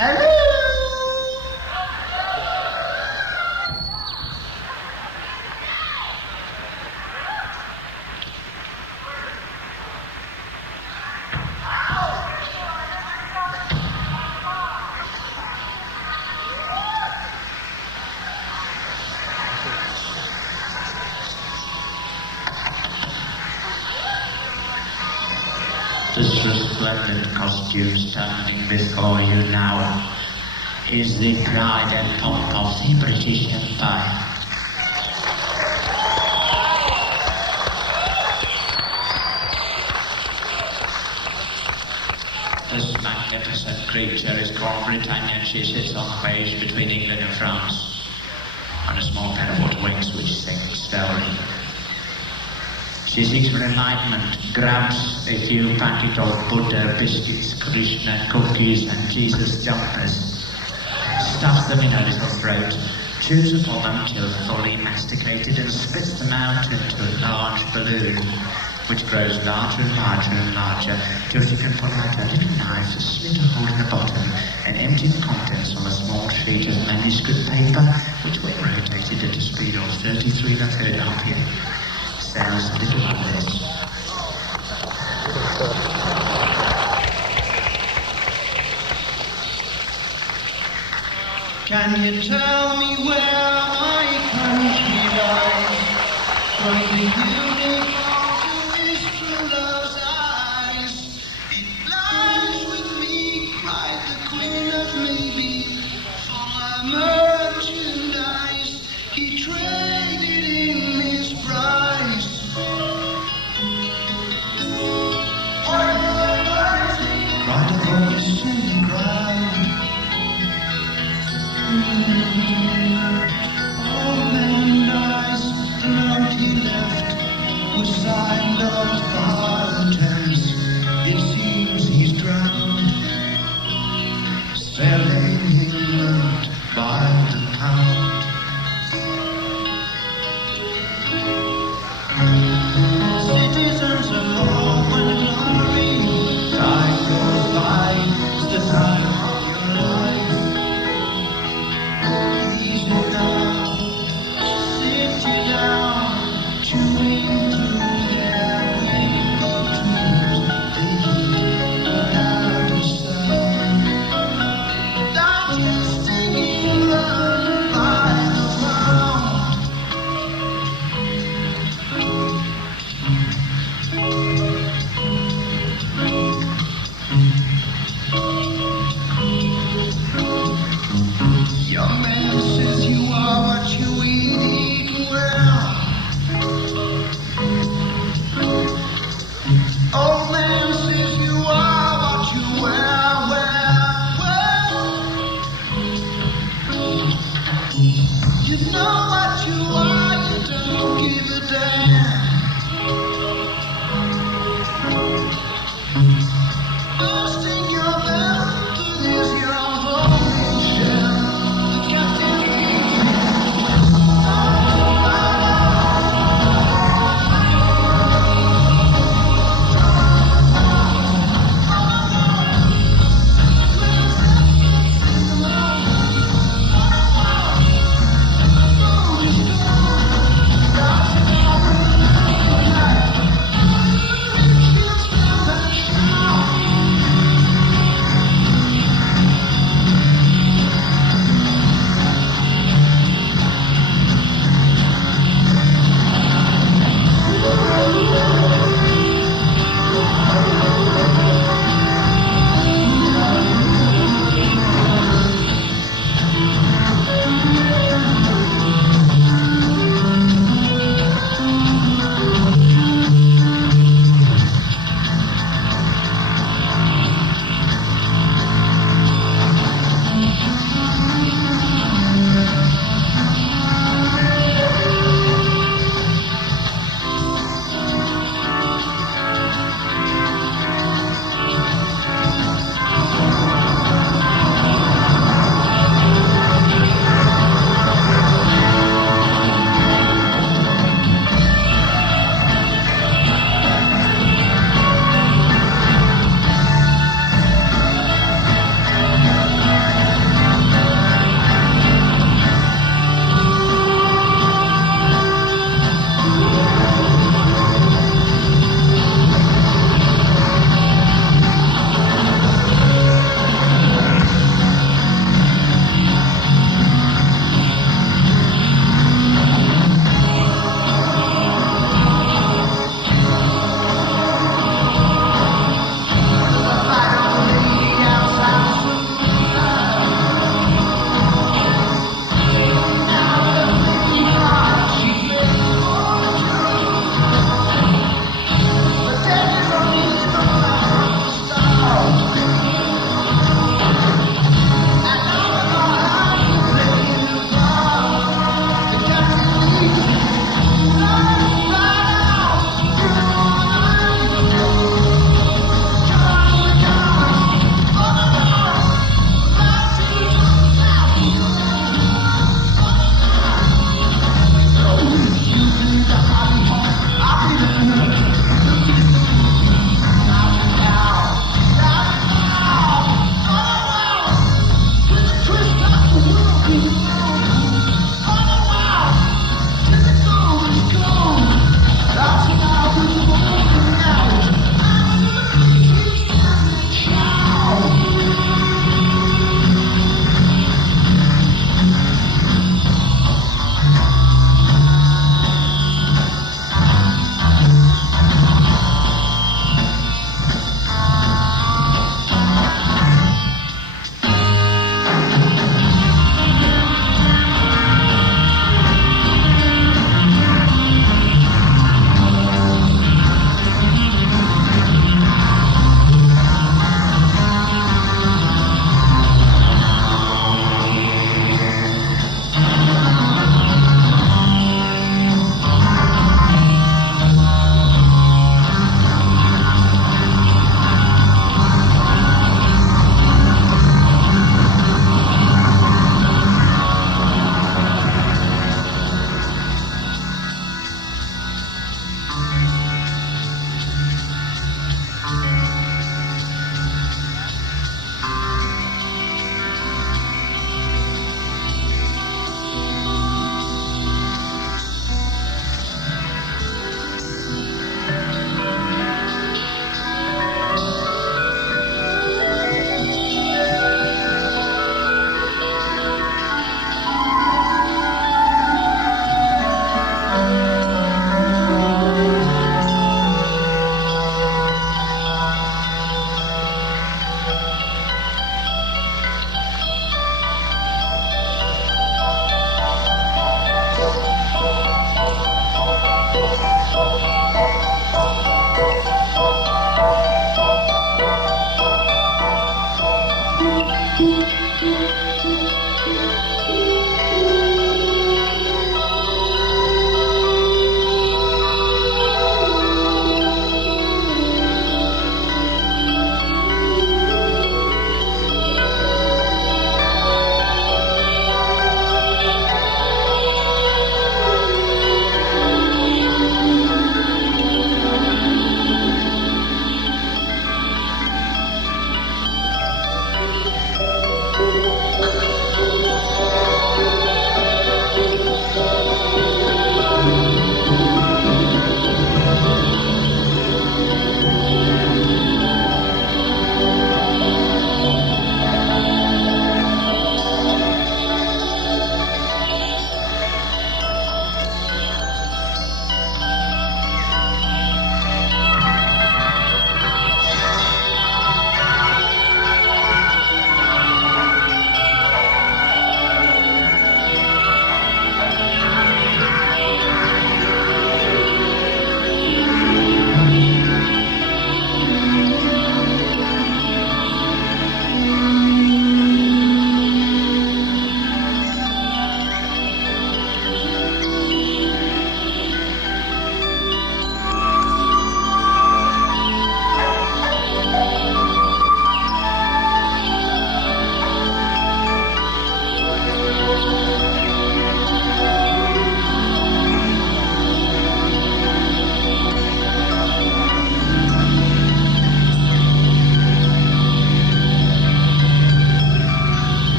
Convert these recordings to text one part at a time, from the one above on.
This resplendent costume standing before you now is the pride and pomp of the British Empire. This magnificent creature is called Britannia, and she sits on the page between England and France on a small pair of water wings which sing slowly. She seeks for enlightenment, grabs a few packet of Buddha, biscuits, Krishna, cookies and Jesus jumpers, stuffs them in her little throat, chews upon them till fully masticated and spits them out into a large balloon, which grows larger and larger and larger, till she can pull out her little knife, slit a hole in the bottom, and empty the contents on a small sheet of manuscript paper, which when rotated at a speed of 33 1/3 RPM, sounds a little like this. Can you tell me where my country lies? From the uniform to his true love's eyes, it lies with me, cried the Queen of Maybe, for her merchandise he traded in his price. Cried a voice in the crowd. All man dies, the note he left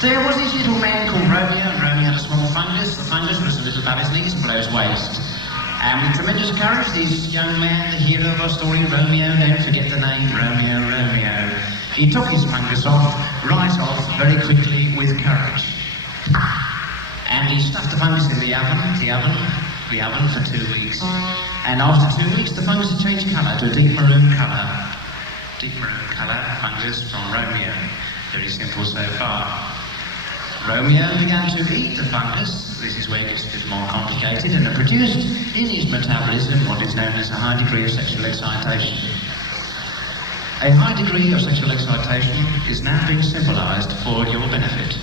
There was this little man called Romeo, and Romeo had a small fungus. The fungus was a little above his knees and below his waist. And with tremendous courage, this young man, the hero of our story, Romeo, don't forget the name, Romeo, Romeo, he took his fungus off, right off, very quickly, with courage. And he stuffed the fungus in the oven for 2 weeks. And after 2 weeks, the fungus had changed colour to a deep maroon colour. Deep maroon colour, fungus from Romeo. Very simple so far. Romeo began to eat the fungus. This is where it gets a bit more complicated, and it produced in his metabolism what is known as a high degree of sexual excitation. A high degree of sexual excitation is now being symbolised for your benefit.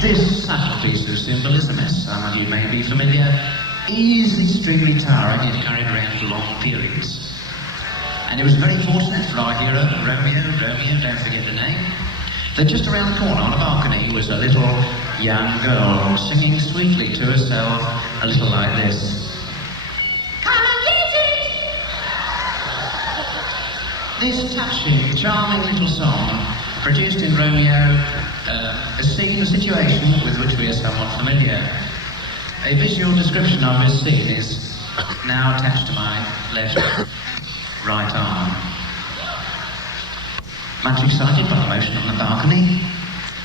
This subtle piece of symbolism, as some of you may be familiar, is extremely tiring if carried around for long periods. And it was very fortunate for our hero, Romeo, don't forget the name, that just around the corner on a balcony was a little young girl singing sweetly to herself, a little like this. Come and get it! This touching, charming little song produced in Romeo a scene, a situation with which we are somewhat familiar. A visual description of this scene is now attached to my left right arm. Much excited by the motion on the balcony,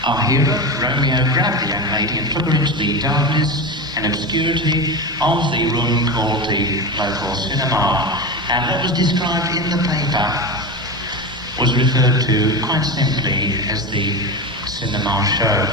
our hero, Romeo, grabbed the young lady and took her into the darkness and obscurity of the room called the local cinema. And what was described in the paper was referred to quite simply as the cinema show.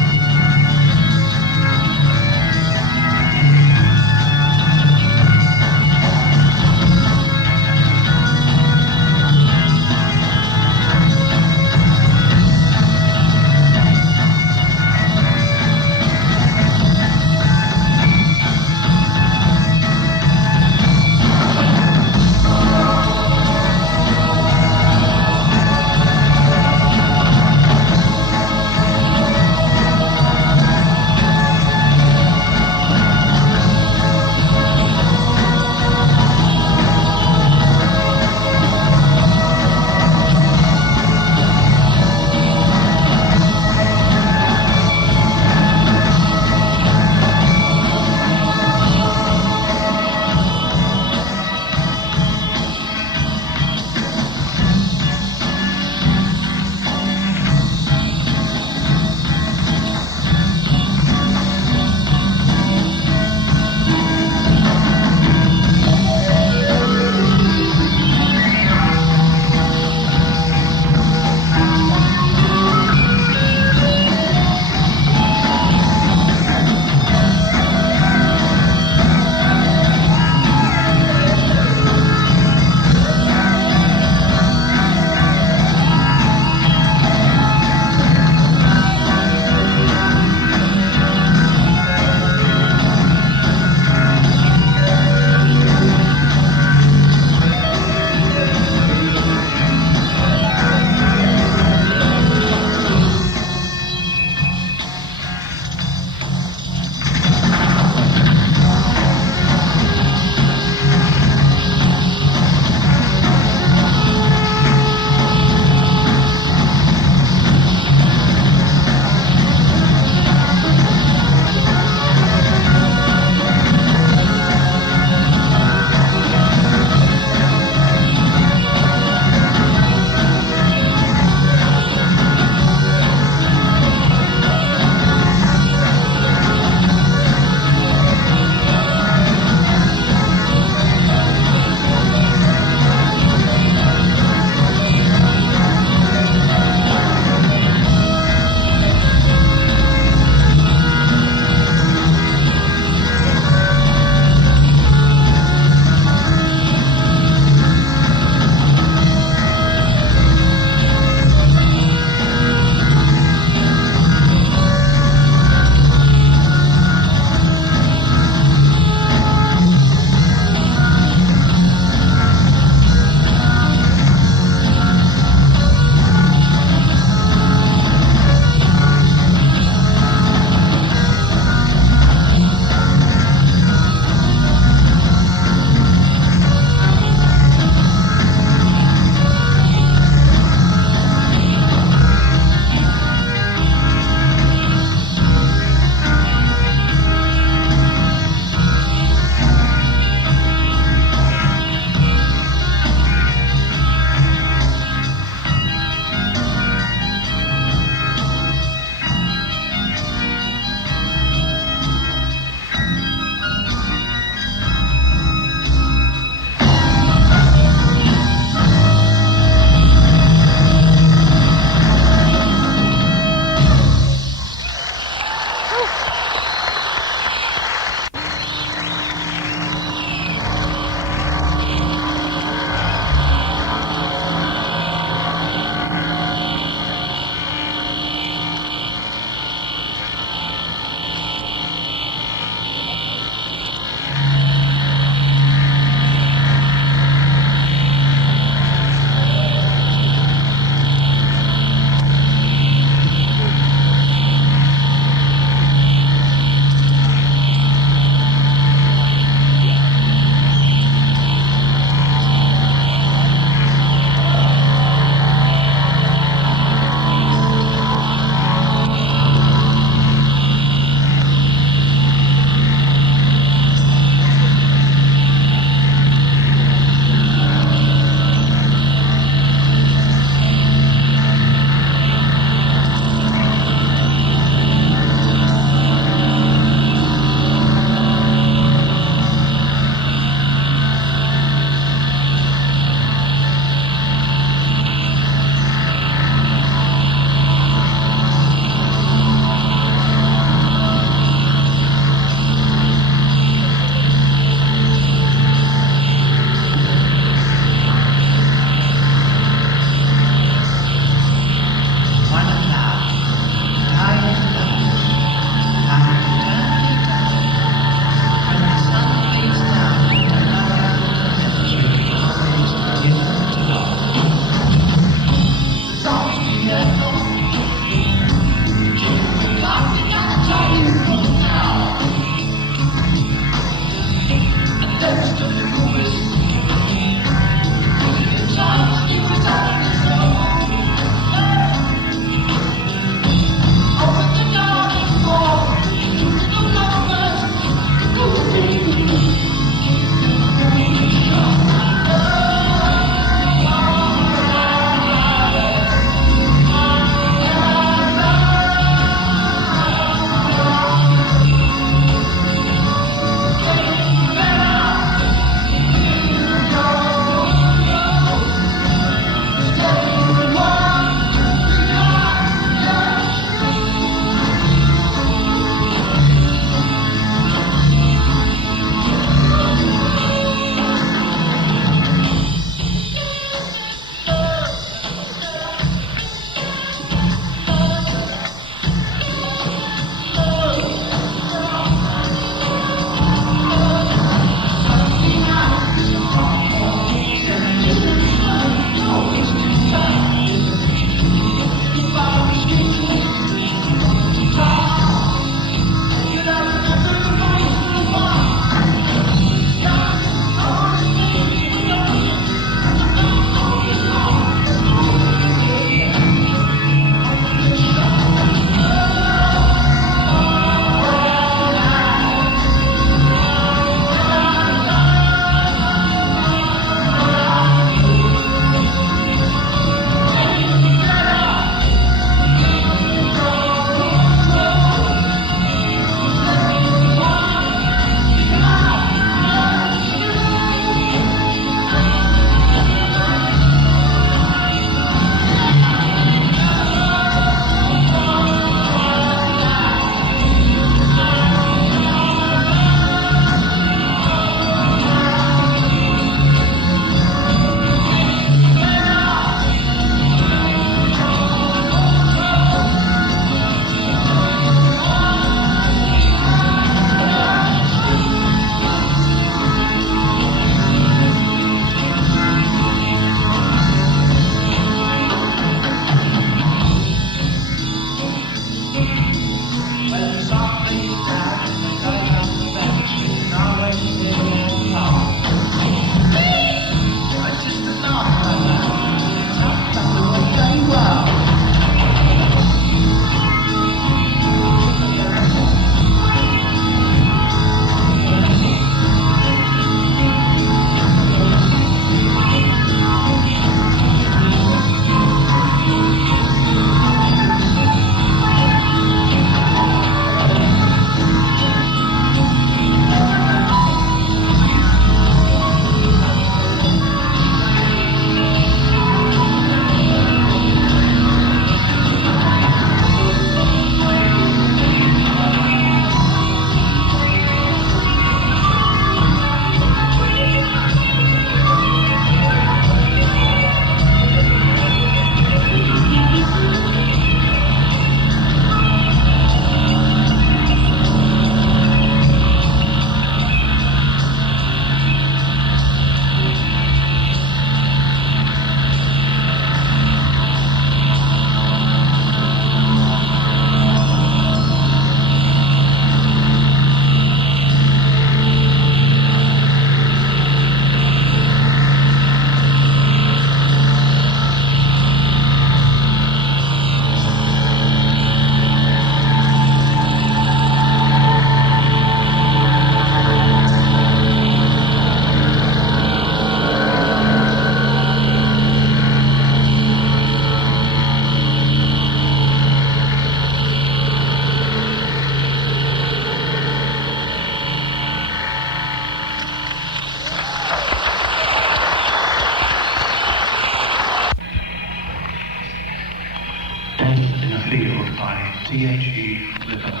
Death in a Field by T.H.E. Flipper.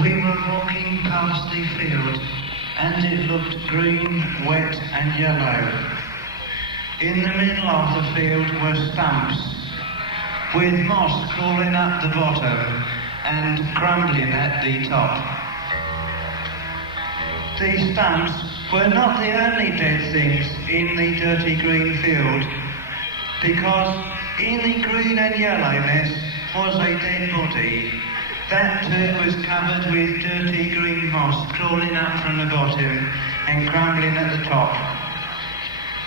We were walking past the field, and it looked green, wet and yellow. In the middle of the field were stumps, with moss crawling up the bottom and crumbling at the top. These stumps were not the only dead things in the dirty green field, because in the green and yellowness was a dead body. That too was covered with dirty green moss crawling up from the bottom and crumbling at the top.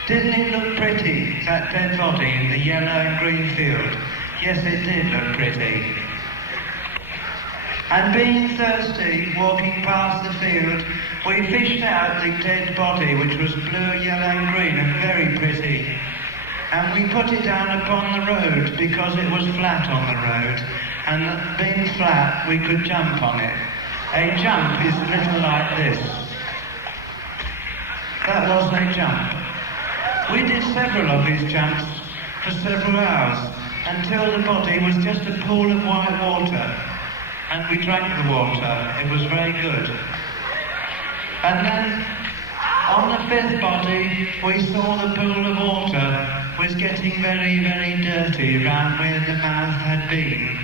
Didn't it look pretty, that dead body in the yellow and green field? Yes, it did look pretty. And being thirsty, walking past the field, we fished out the dead body, which was blue, yellow and green and very pretty. And we put it down upon the road because it was flat on the road. And being flat, we could jump on it. A jump is a little like this. That was a jump. We did several of these jumps for several hours until the body was just a pool of white water. And we drank the water. It was very good. And then on the fifth body, we saw the pool of water was getting very, very dirty around where the mouth had been.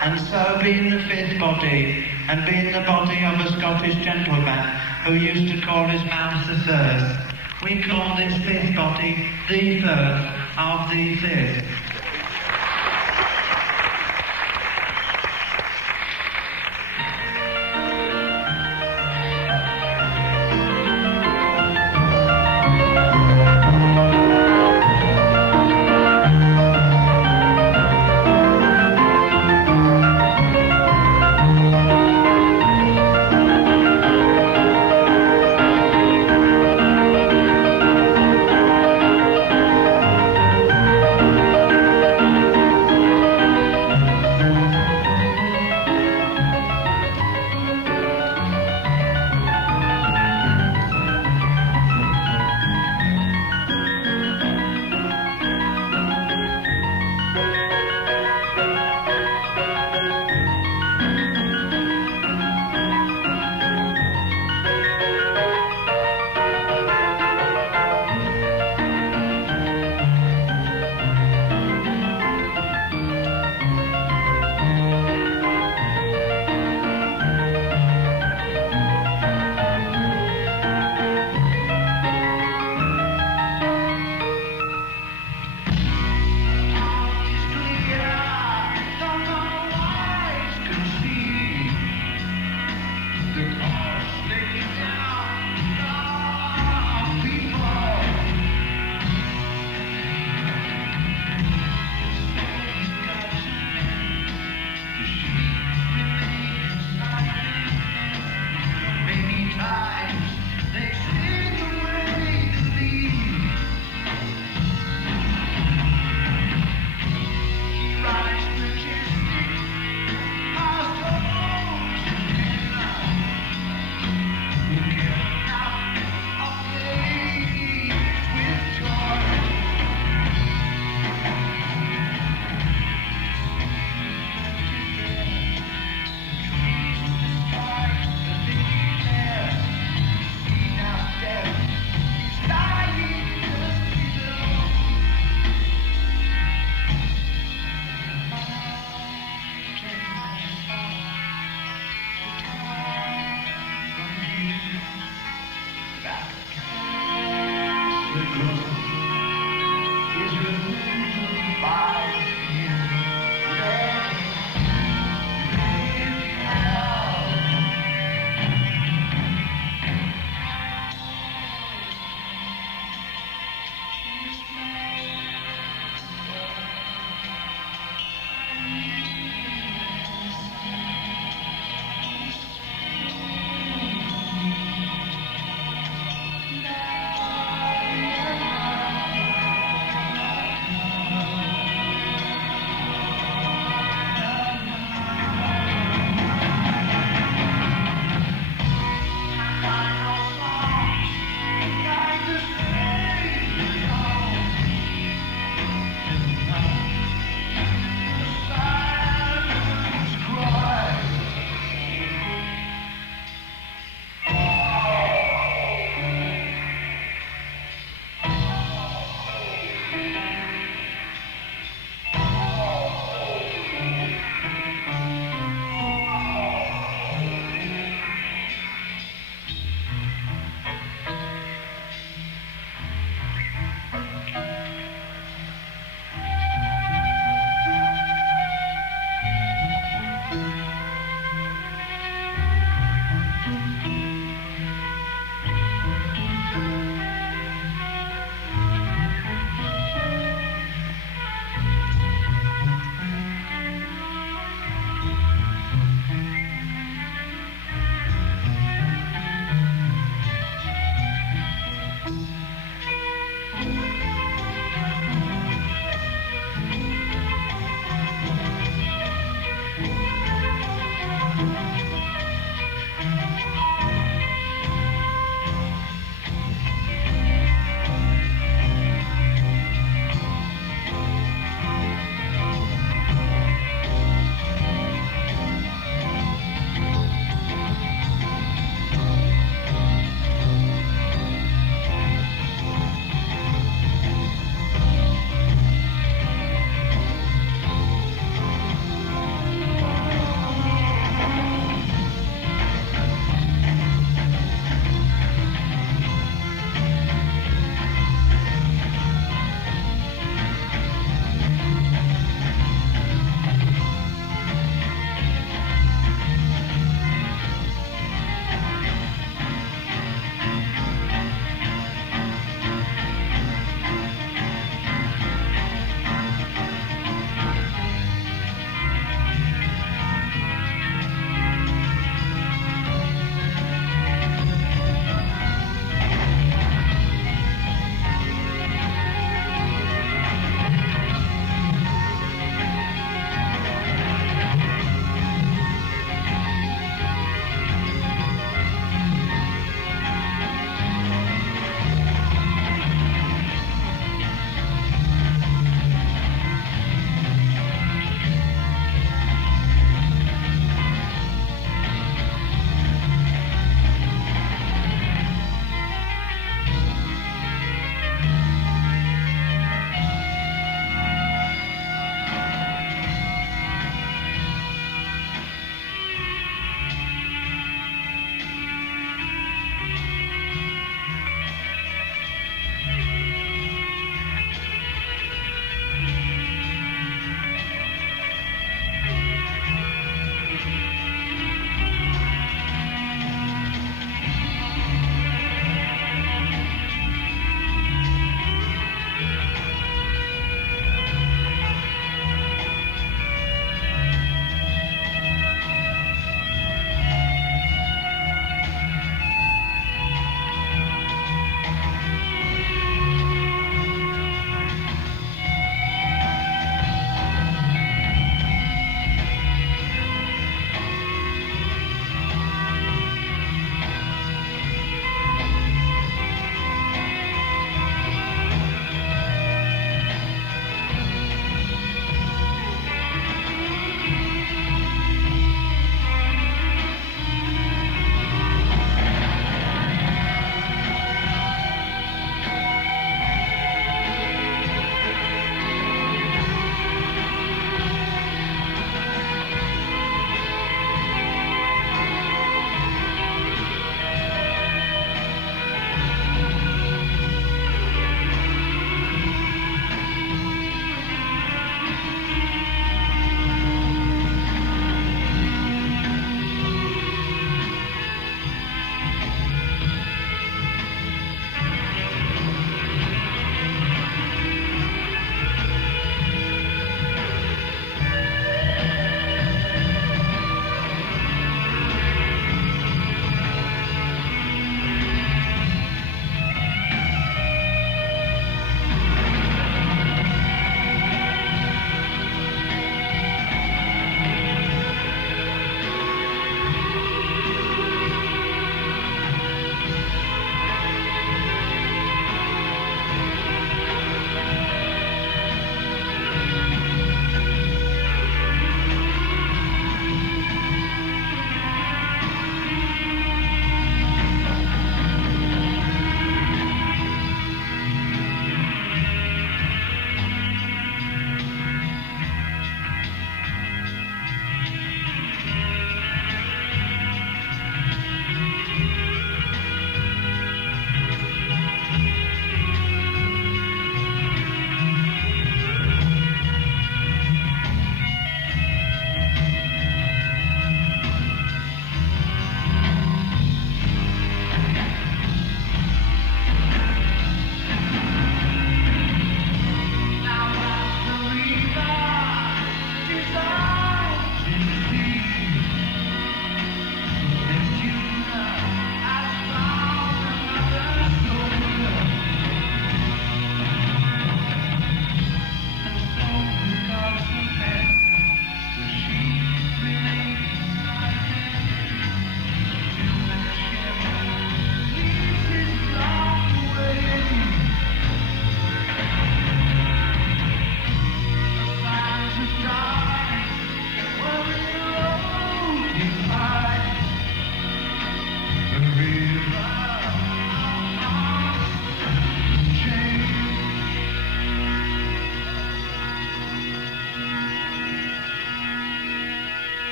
And so, being the fifth body, and being the body of a Scottish gentleman who used to call his mouth the first, we call this fifth body the first of the fifth.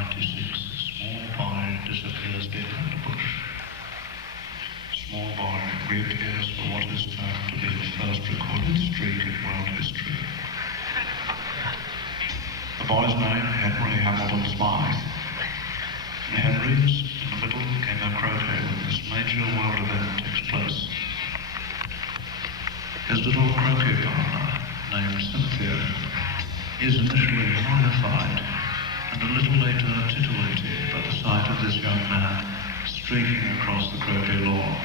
1996, small boy disappears behind a bush. Small boy reappears for what is known to be the first recorded streak in world history. The boy's name, Henry Hamilton Smythe. And Henry's in the middle came a croquet when this major world event takes place. His little croquet partner, named Cynthia, is initially horrified and a little later titillated by the sight of this young man streaking across the croquet lawn.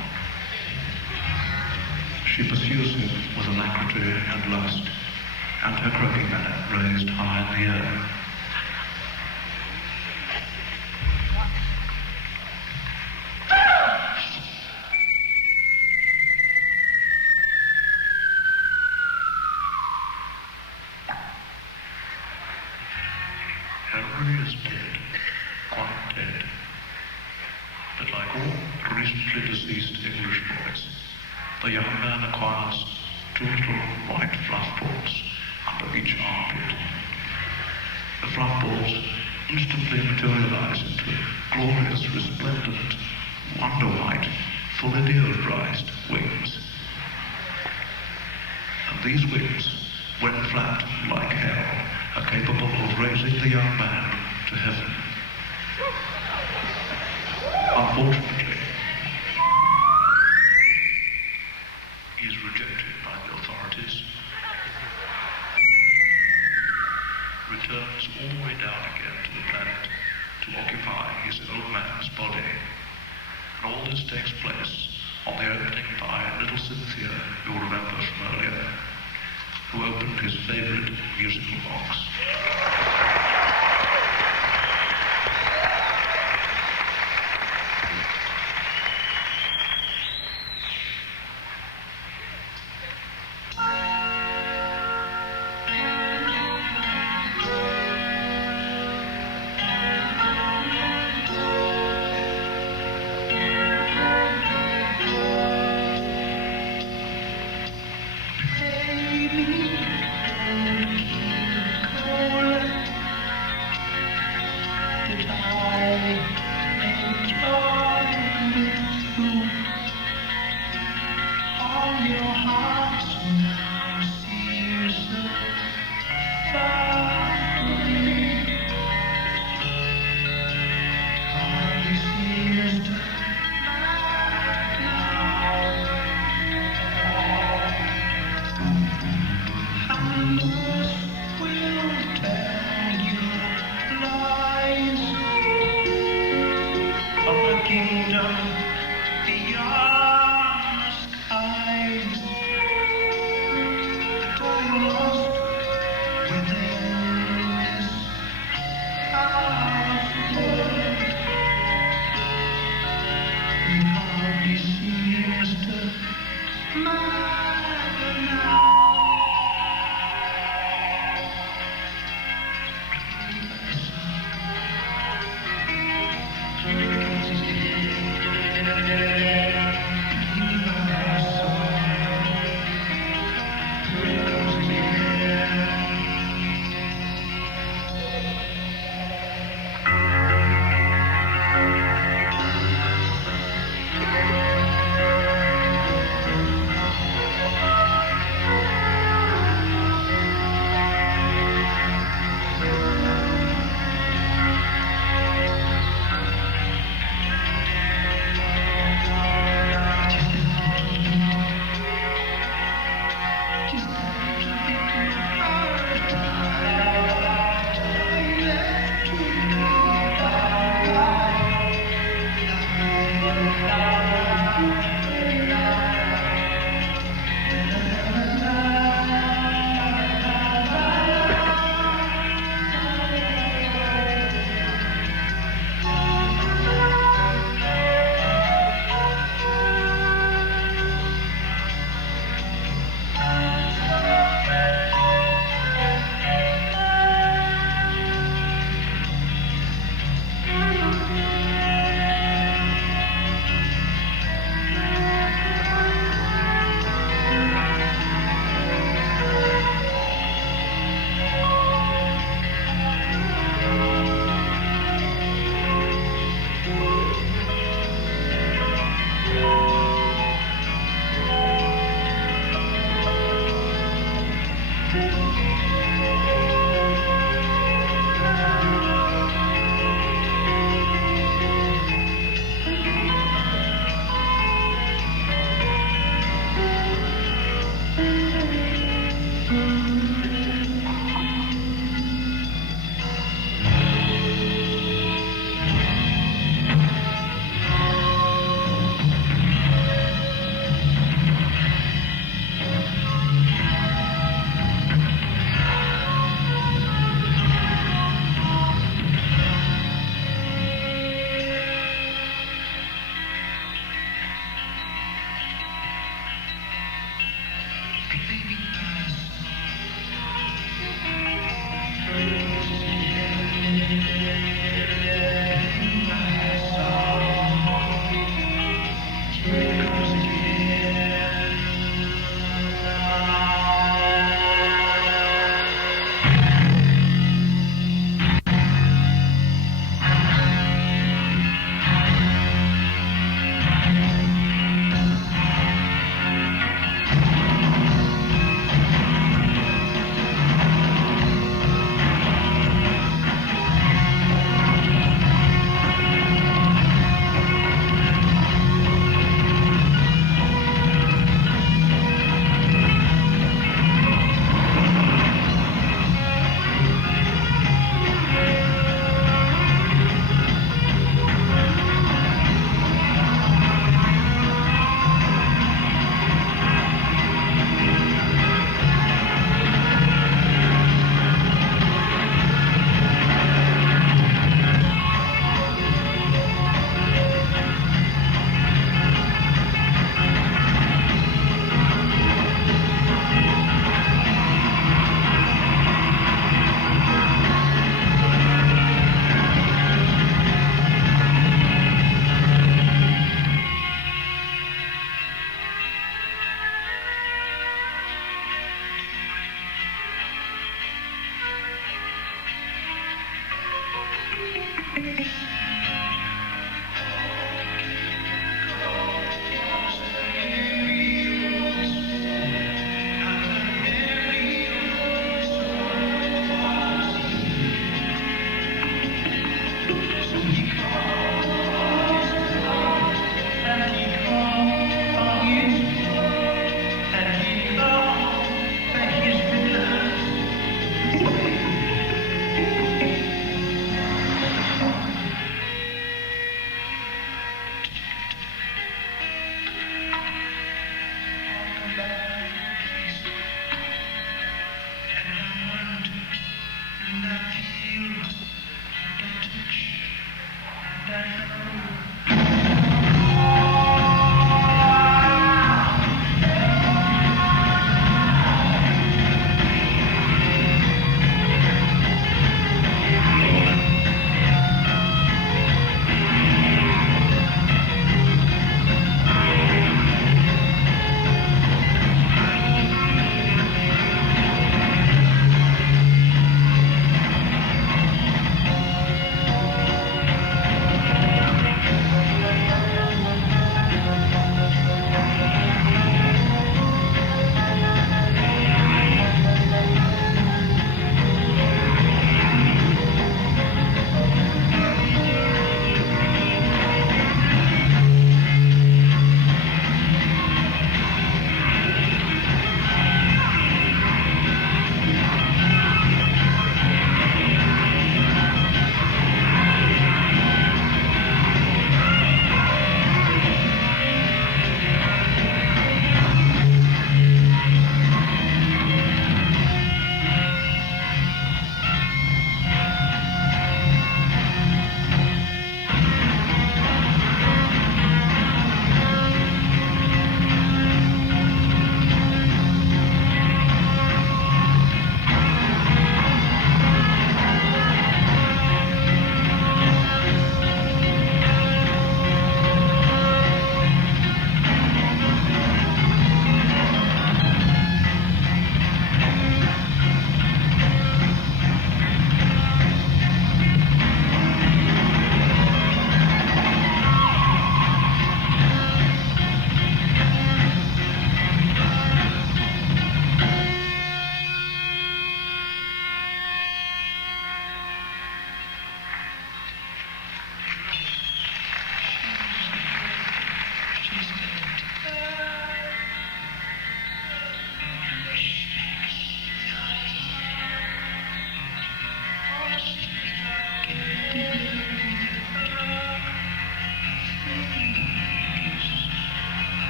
She pursues him with alacrity and lust, and her croquet bat raised high in the air. Henry is dead, quite dead. But like all recently deceased English boys, the young man acquires two little white fluff balls under each armpit. The fluff balls instantly materialize into glorious, resplendent, wonder-white, fully deodorized wings. And these wings, when flapped like hell, are capable of raising the young man to heaven. Unfortunately, he is rejected by the authorities, returns all the way down again to the planet to occupy his old man's body. And all this takes place on the opening by little Cynthia, you'll remember from earlier, who opened his favorite musical box. Cold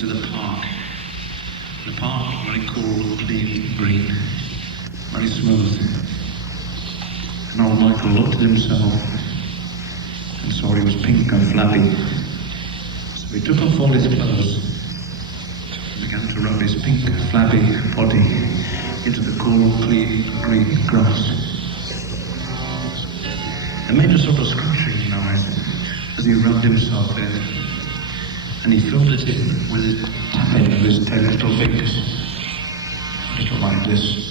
into the park. The park, very cool, clean, green, very smooth. And old Michael looked at himself and saw he was pink and flabby. So he took off all his clothes and began to rub his pink, flabby body into the cool, clean, green grass. It made a sort of scratching noise as he rubbed himself in, and he filled it in with his tapping of his 10 little fingers, a little like this.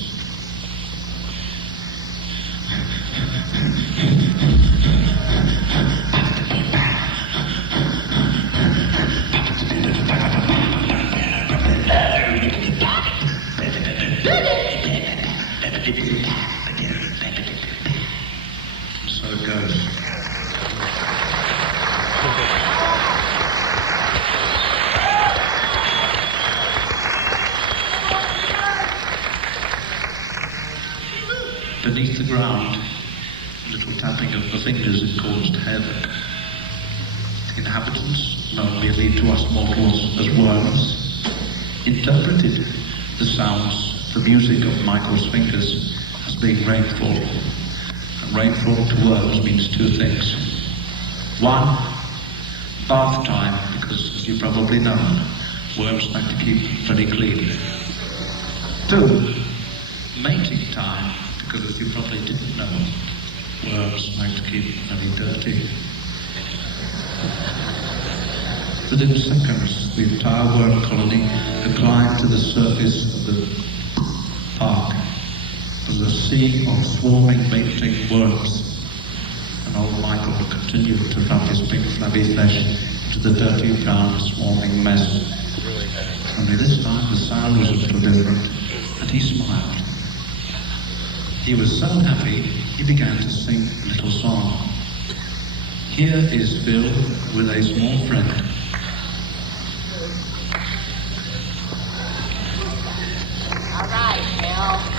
So it goes. Beneath the ground, a little tapping of the fingers had caused havoc. The inhabitants, known merely to us mortals as worms, interpreted the sounds, the music of Michael's fingers as being rainfall. And rainfall to worms means two things. One, bath time, because as you probably know, worms like to keep very clean. Two, mating time, because as you probably didn't know, worms like to keep very dirty. Within seconds, the entire worm colony had climbed to the surface of the park. There was a sea of swarming, mating worms, and old Michael continued to rub his pink flabby flesh into the dirty, brown, swarming mess. Only this time the sound was a little different, and he smiled. He was so happy, he began to sing a little song. Here is Phil with a small friend. All right, Phil.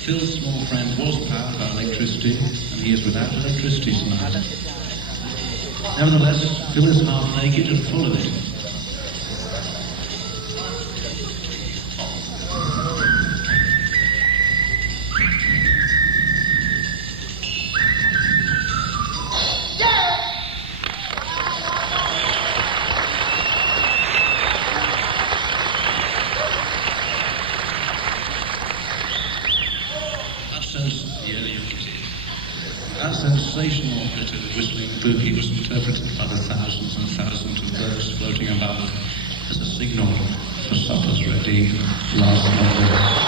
Phil's small friend was powered by electricity, and he is without electricity tonight. Nevertheless, Phil is half naked and full of it. That sensational bit of whistling boogie was interpreted by the thousands and thousands of birds floating above as a signal for suppers ready last Monday.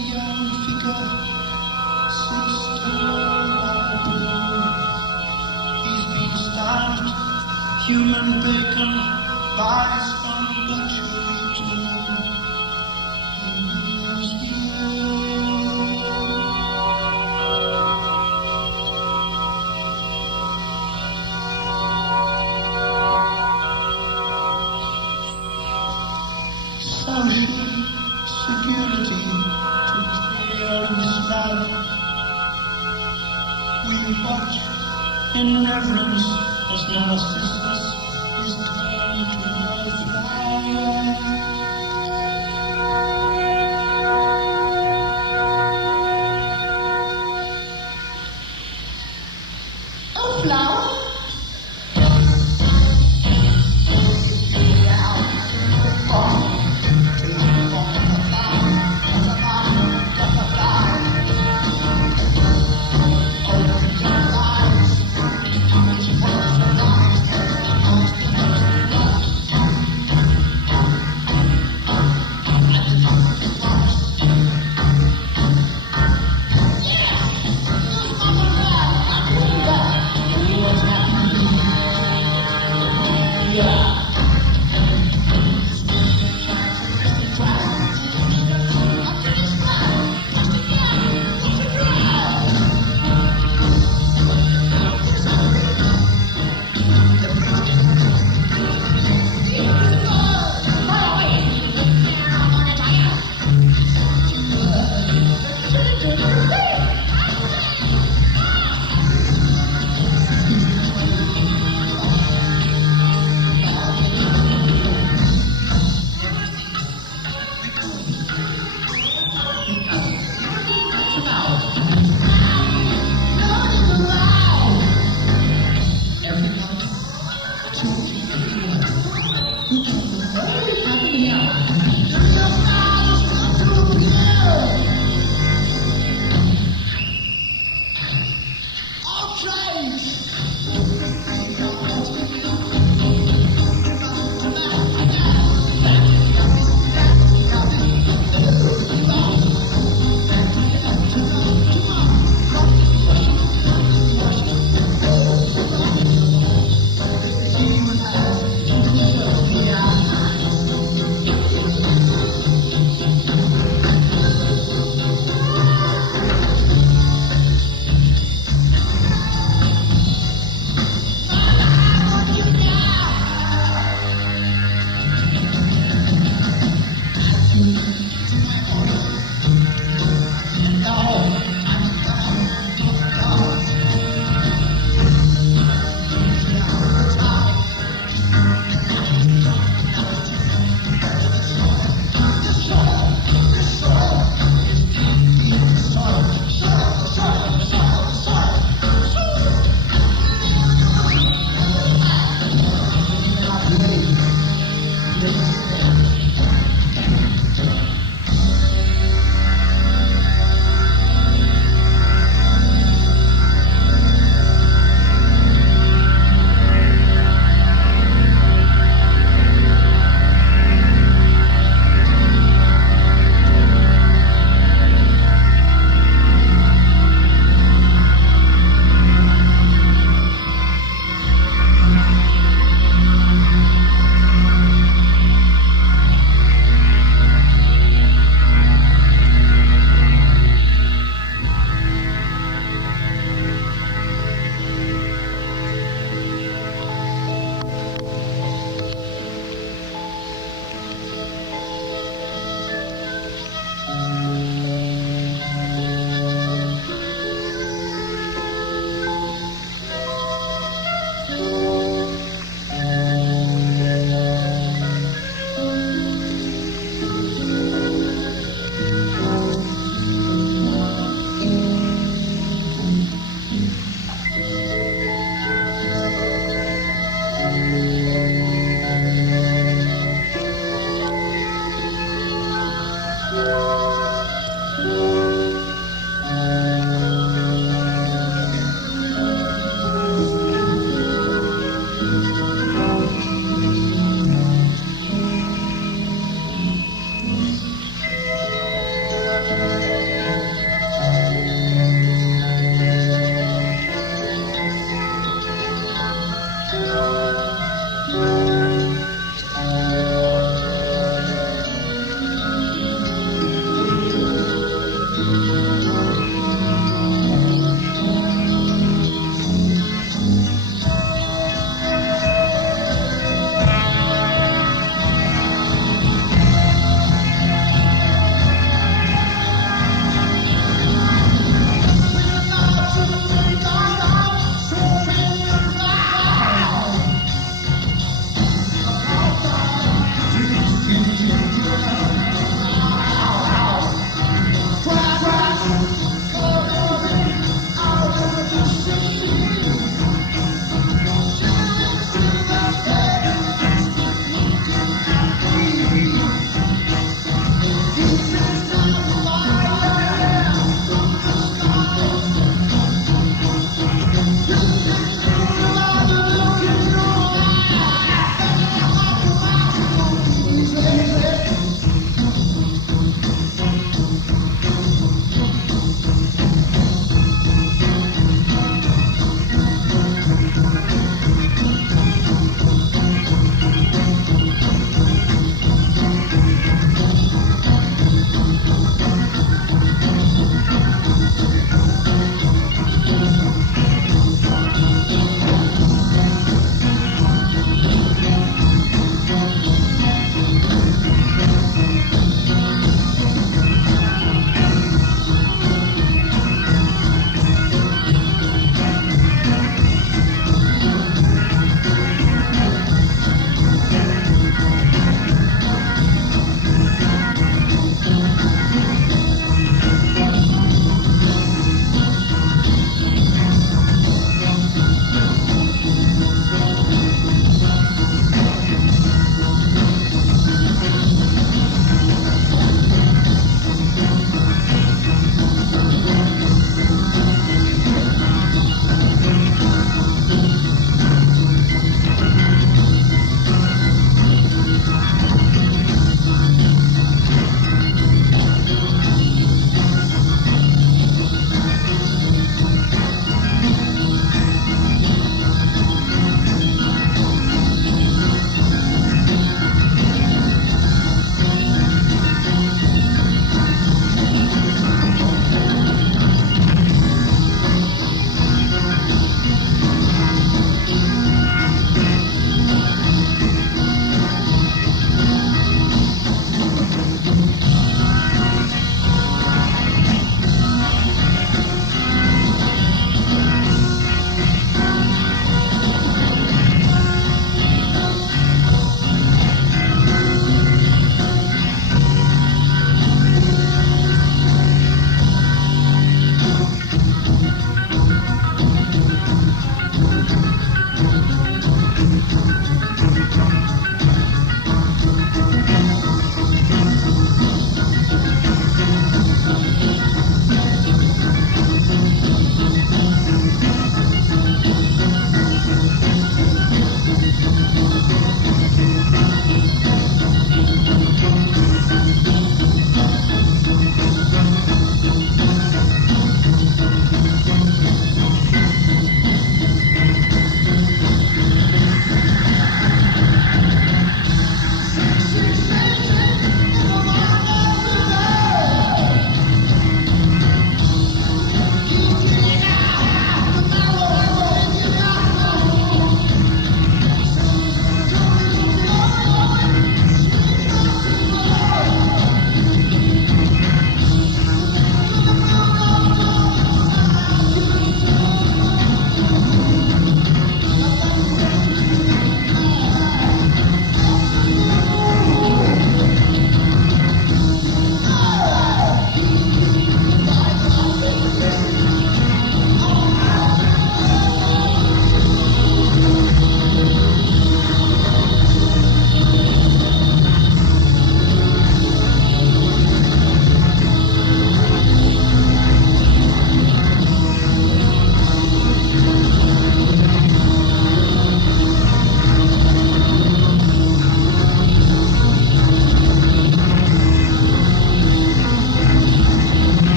young figure sits still by the pool. He's been starved, human bacon, bodies from butchery too. He is here. Social security to clear his love. We watch in reverence as Narcissus is turned to wallflower. A flower?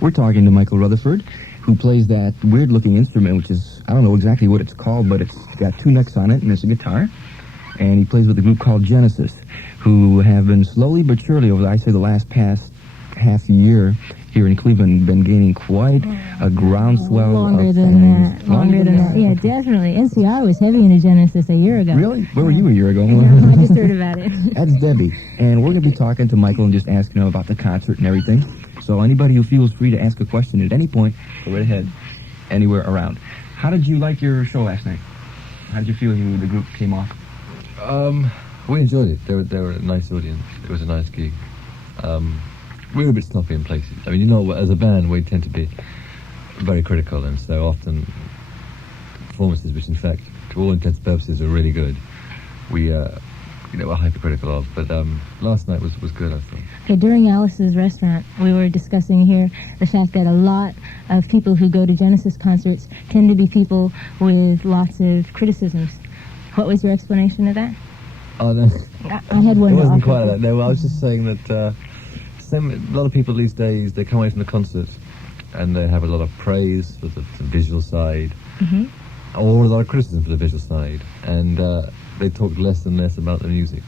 We're talking to Michael Rutherford, who plays that weird-looking instrument, which is, I don't know exactly what it's called, but it's got two necks on it, and it's a guitar. And he plays with a group called Genesis, who have been slowly but surely, over, I'd say, the past half year here in Cleveland, been gaining quite a groundswell Longer of than fans. that. Longer than that. Yeah, definitely. NCI was heavy into Genesis a year ago. Really? Where were you a year ago? I just heard about it. That's Debbie. And we're going to be talking to Michael and just asking him about the concert and everything. So anybody who feels free to ask a question at any point, go right ahead, anywhere around. How did you like your show last night? How did you feel the group came off? We enjoyed it. They were a nice audience. It was a nice gig. We were a bit sloppy in places. I mean, you know, as a band, we tend to be very critical, and so often performances, which in fact, to all intents and purposes, are really good, we were hypercritical of. But last night was good, I thought. Okay, during Alice's restaurant, we were discussing here the fact that a lot of people who go to Genesis concerts tend to be people with lots of criticisms. What was your explanation of that? Oh, no. I had one. It wasn't quite like that. No, I was just saying that a lot of people these days, they come away from the concert and they have a lot of praise for the visual side, or a lot of criticism for the visual side, and they talk less and less about the music,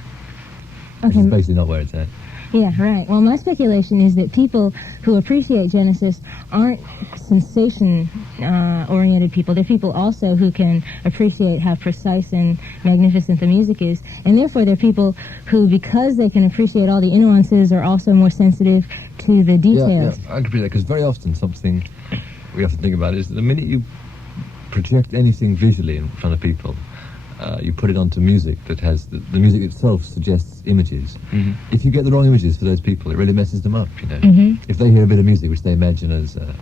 which is basically not where it's at. Yeah, right. Well, my speculation is that people who appreciate Genesis aren't sensation-oriented people. They're people also who can appreciate how precise and magnificent the music is. And therefore, they're people who, because they can appreciate all the nuances, are also more sensitive to the details. Yeah, I agree with that, because very often something we have to think about is that the minute you project anything visually in front of people, you put it onto music that has the music itself suggests images. If you get the wrong images for those people, it really messes them up, you know. If they hear a bit of music which they imagine as I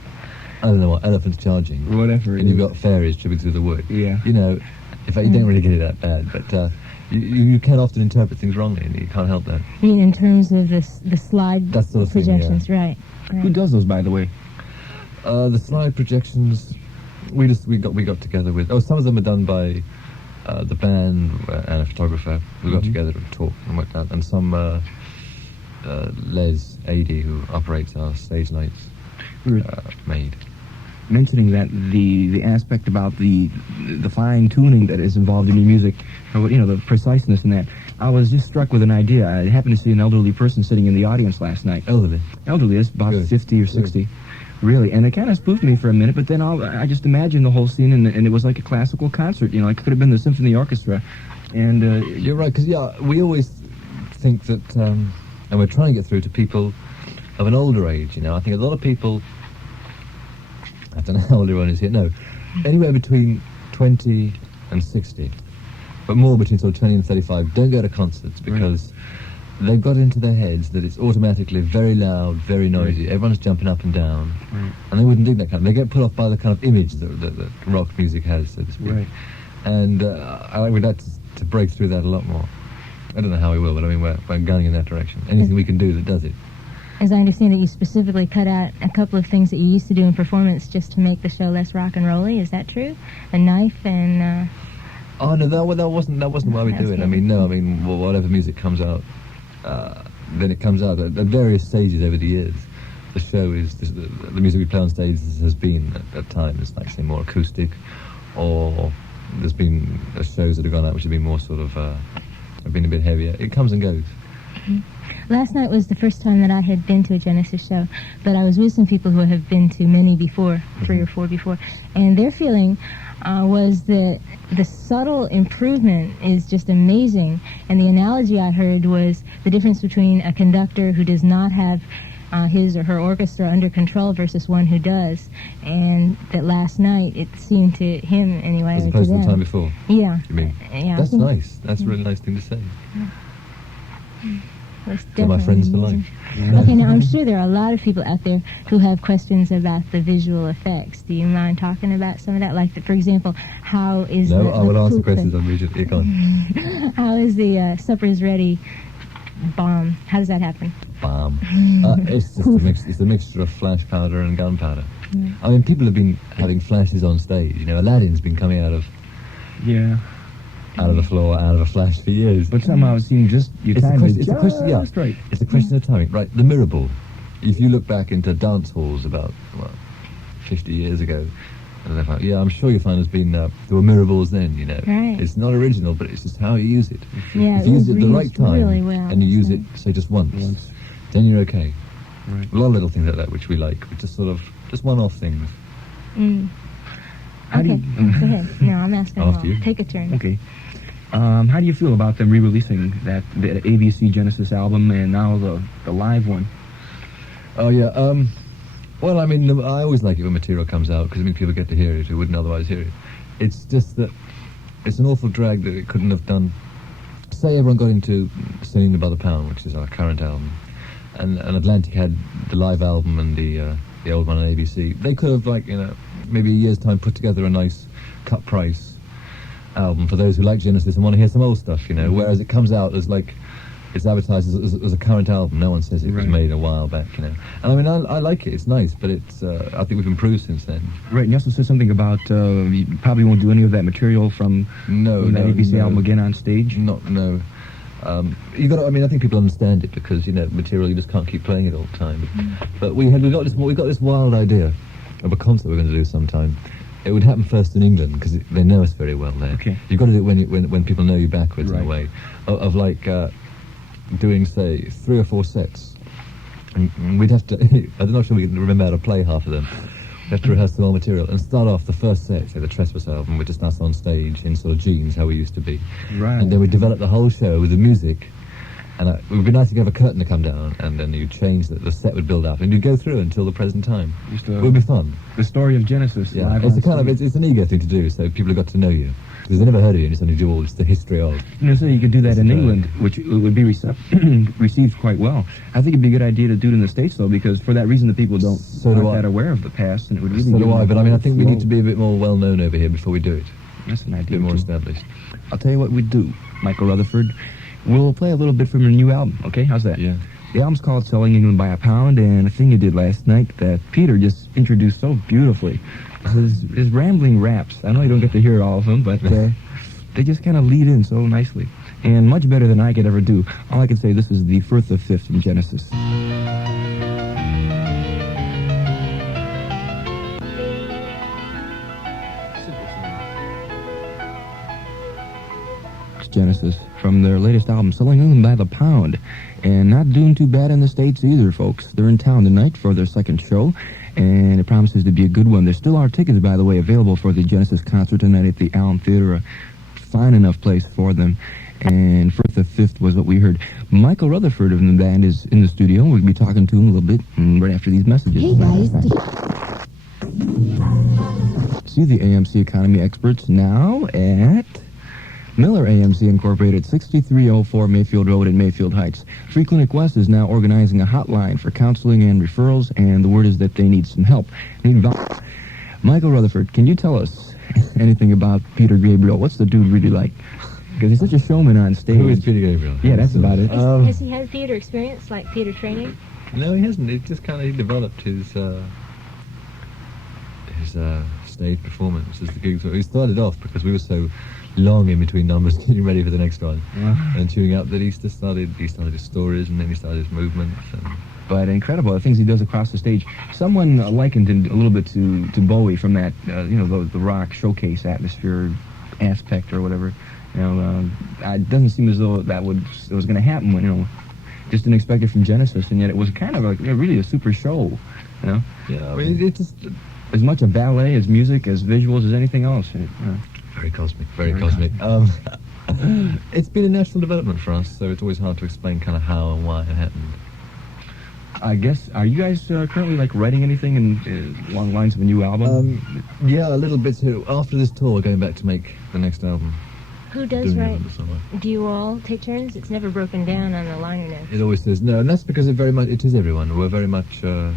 don't know what, elephants charging, whatever, and you've got fairies tripping through the wood, you know, in fact you don't really get it that bad, but you can often interpret things wrongly, and you can't help that. I mean, in terms of the slide that sort of projections, thing, right. Who does those, by the way? The slide projections, we got together with. Some of them are done by the band and a photographer. We got together and talked and worked out, and some Les Adey, who operates our stage lights, made. Mentioning that the aspect about the fine tuning that is involved in your music, or the preciseness in that, I was just struck with an idea. I happened to see an elderly person sitting in the audience last night. Elderly, it's about 50 or 60. Really, and it kind of spooked me for a minute, but then I just imagined the whole scene, and it was like a classical concert, it could have been the symphony orchestra, and... You're right, because, we always think that, and we're trying to get through to people of an older age, I think a lot of people, I don't know how old everyone is here, no, anywhere between 20 and 60, but more between sort of 20 and 35, don't go to concerts, because... They've got into their heads that it's automatically very loud, very noisy. Everyone's jumping up and down, and they wouldn't dig that kind of. They get put off by the kind of image that rock music has, so to speak. And we'd like to break through that a lot more. I don't know how we will, but I mean we're gunning in that direction. Anything we can do that does it. As I understand it, you specifically cut out a couple of things that you used to do in performance just to make the show less rock and rolly. Is that true? A knife and. Oh no, that wasn't why we do it. I mean whatever music comes out. Then it comes out at various stages over the years. The show is the music we play on stage has been at times like say more acoustic, or there's been shows that have gone out which have been more sort of have been a bit heavier. It comes and goes. Last night was the first time that I had been to a Genesis show, but I was with some people who have been to many before, 3 or 4 before, and their feeling was that the subtle improvement is just amazing. And the analogy I heard was the difference between a conductor who does not have his or her orchestra under control versus one who does. And that last night, it seemed to him, anyway, as opposed to the time before. Yeah. You mean? Yeah. That's nice. That's a really nice thing to say. They're my friends for life. Okay, now I'm sure there are a lot of people out there who have questions about the visual effects. Do you mind talking about some of that? Like, for example, how is I will answer questions on visual. You can't. How is the Supper is Ready bomb? How does that happen? Bomb. It's just it's a mixture of flash powder and gunpowder. I mean, people have been having flashes on stage. Aladdin's been coming out of the floor, out of a flash for years. But somehow it seems just... It's a question of timing. Right, the mirror ball. if you look back into dance halls about 50 years ago, and they're like, yeah, I'm sure you find there were mirror balls then, you know. Right. It's not original, but it's just how you use it. Yeah, if you use it at the right used time really well, and you use so. it, say, just once, then you're okay. Right. A lot of little things like that which we like, but just sort of just one-off things. How do Okay, you- go ahead. No, I'm asking After all. you. Take a turn. Okay. How do you feel about them re-releasing the ABC Genesis album and now the live one? Oh yeah. Well, I mean, I always like it when material comes out because it means people get to hear it who wouldn't otherwise hear it. It's just that it's an awful drag that it couldn't have done. Say everyone got into Singing Above the Pound, which is our current album, and Atlantic had the live album and the old one on ABC. They could have, like, you know, maybe a year's time put together a nice cut price album for those who like Genesis and want to hear some old stuff, you know. Whereas it comes out as like it's advertised as a current album. No one says it was made a while back, you know. And I mean, I like it. It's nice, but it's I think we've improved since then. Right, and you also said something about you probably won't do any of that material from that ABC album again on stage. No. You got. I mean, I think people understand it because, you know, material, you just can't keep playing it all the time. But we got this wild idea of a concert we're going to do sometime. It would happen first in England because they know us very well there. Okay. You've got to do it when people know you backwards in a Right. way of like doing, say, 3 or 4 sets. And we'd have to. I'm not sure we can remember how to play half of them. We have to rehearse the whole material and start off the first set, say the Trespass album, with just us on stage in sort of jeans, how we used to be. Right. And then we develop the whole show with the music. And it would be nice to have a curtain to come down, and then you change the set would build up, and you go through until the present time. It would be fun. The story of Genesis. Yeah, live it's on a kind of stage. it's an ego thing to do, so people have got to know you because they never heard of you, and it's only do all just the history of. You know, so you could do that in Right. England, which would be received quite well. I think it'd be a good idea to do it in the States, though, because for that reason the people aren't that aware of the past, and it would really. So give do I, them but I mean, I think we flow. need to be a bit more well known over here before we do it. That's an A idea. bit more too. established. I'll tell you what we do, Michael Rutherford. We'll play a little bit from your new album, okay? How's that? Yeah. The album's called Selling England by a Pound, and a thing you did last night that Peter just introduced so beautifully. His rambling raps. I know you don't get to hear all of them, but they just kind of lead in so nicely. And much better than I could ever do. All I can say, this is the Firth of Fifth from Genesis. Genesis from their latest album, Selling England by the Pound. And not doing too bad in the States either, folks. They're in town tonight for their second show, and it promises to be a good one. There still are tickets, by the way, available for the Genesis concert tonight at the Allen Theater, a fine enough place for them. And Firth of Fifth was what we heard. Michael Rutherford of the band is in the studio. We'll be talking to him a little bit right after these messages. Hey, guys. See the AMC Economy experts now at Miller AMC Incorporated, 6304 Mayfield Road in Mayfield Heights. Free Clinic West is now organizing a hotline for counseling and referrals, and the word is that they need some help. Michael Rutherford, can you tell us anything about Peter Gabriel? What's the dude really like? Because he's such a showman on stage. Who is Peter Gabriel? Yeah, that's about it. Has he had theater experience, like theater training? No, he hasn't. It just kind of he developed his stage performance as the gigs. He started off because we were so long in between numbers, getting ready for the next one, and tuning up that he started his stories, and then he started his movements. But incredible, the things he does across the stage. Someone likened him a little bit to Bowie from that, the rock showcase atmosphere aspect or whatever. It doesn't seem as though it was going to happen when, just didn't expect it from Genesis, and yet it was kind of really a super show, Yeah, I mean, it just as much a ballet as music as visuals as anything else. Very cosmic, very cosmic. It's been a national development for us, so it's always hard to explain kind of how and why it happened. I guess, are you guys currently writing anything along the lines of a new album? Yeah, a little bit too. After this tour, we're going back to make the next album. Who does write? Do you all take turns? It's never broken down on the liner notes. It always says no, and that's because it is everyone. We're very much a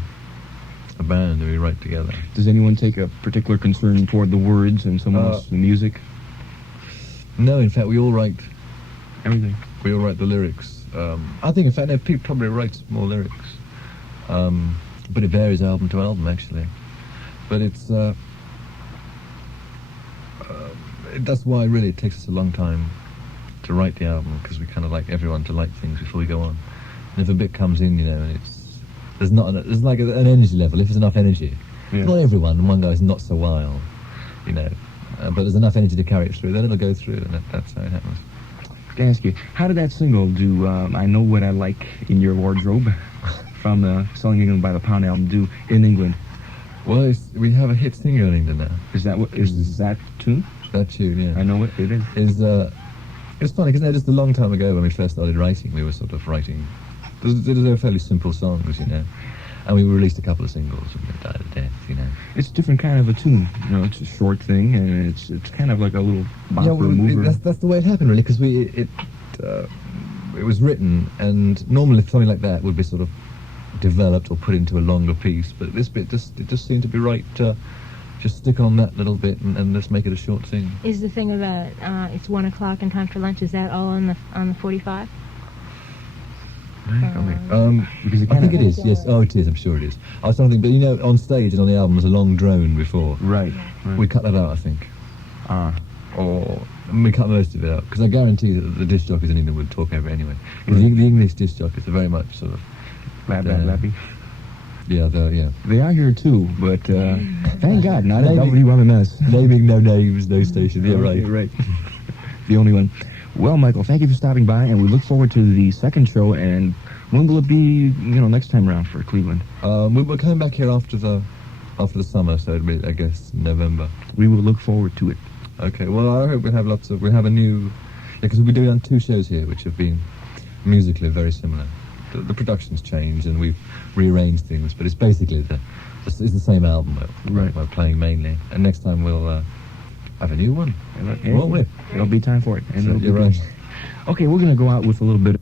band, and we write together. Does anyone take a particular concern toward the words and someone else the music? No, in fact, we all write everything. We all write the lyrics. I think, in fact, no, Pete probably writes more lyrics, but it varies album to album, actually. But it's that's why really it takes us a long time to write the album, because we kind of like everyone to like things before we go on. And if a bit comes in, and there's like an energy level. If there's enough energy, Yeah. not everyone. And one guy's not so wild, you know, but there's enough energy to carry it through. Then it'll go through, and that's how it happens. To ask you, how did that single do? I Know What I Like in Your Wardrobe from Selling England by the Pound album do in England? Well, we have a hit singer in England now. Is that tune? That tune, yeah. I know what it is. It's funny because just a long time ago when we first started writing, we were sort of writing. They were fairly simple songs, you know, and we released a couple of singles and they died a death, you know. It's a different kind of a tune. You know, it's a short thing and it's kind of like a little bopper mover. That's the way it happened, really, because it was written, and normally something like that would be sort of developed or put into a longer piece, but this bit it just seemed to be right. Just stick on that little bit and let's make it a short thing. Is the thing about it's 1 o'clock and time for lunch? Is that all on the 45? Because I think it is. Yes. Oh, it is. I'm sure it is. I was trying to think, but you know, on stage and on the album was a long drone before. Right. We cut that out, I think. Or we cut most of it out because I guarantee that the disc jockeys in England would talk over it anyway. Because the English disc jockeys are very much sort of lappy. Yeah, they are here too, but thank God, not at WMMS. Naming no names, no station. Yeah, right. Right. The only one. Well, Michael, thank you for stopping by, and we look forward to the second show. And when will it be? Next time around for Cleveland. We're coming back here after the summer, so it'll be, I guess, November. We will look forward to it. Okay. Well, I hope we have a new, because we'll be doing 2 shows here, which have been musically very similar. The production's changed and we've rearranged things, but it's basically it's the same album we're playing mainly. And next time we'll have a new one, won't we? It'll be time for it. And So you're right. Okay, we're going to go out with a little bit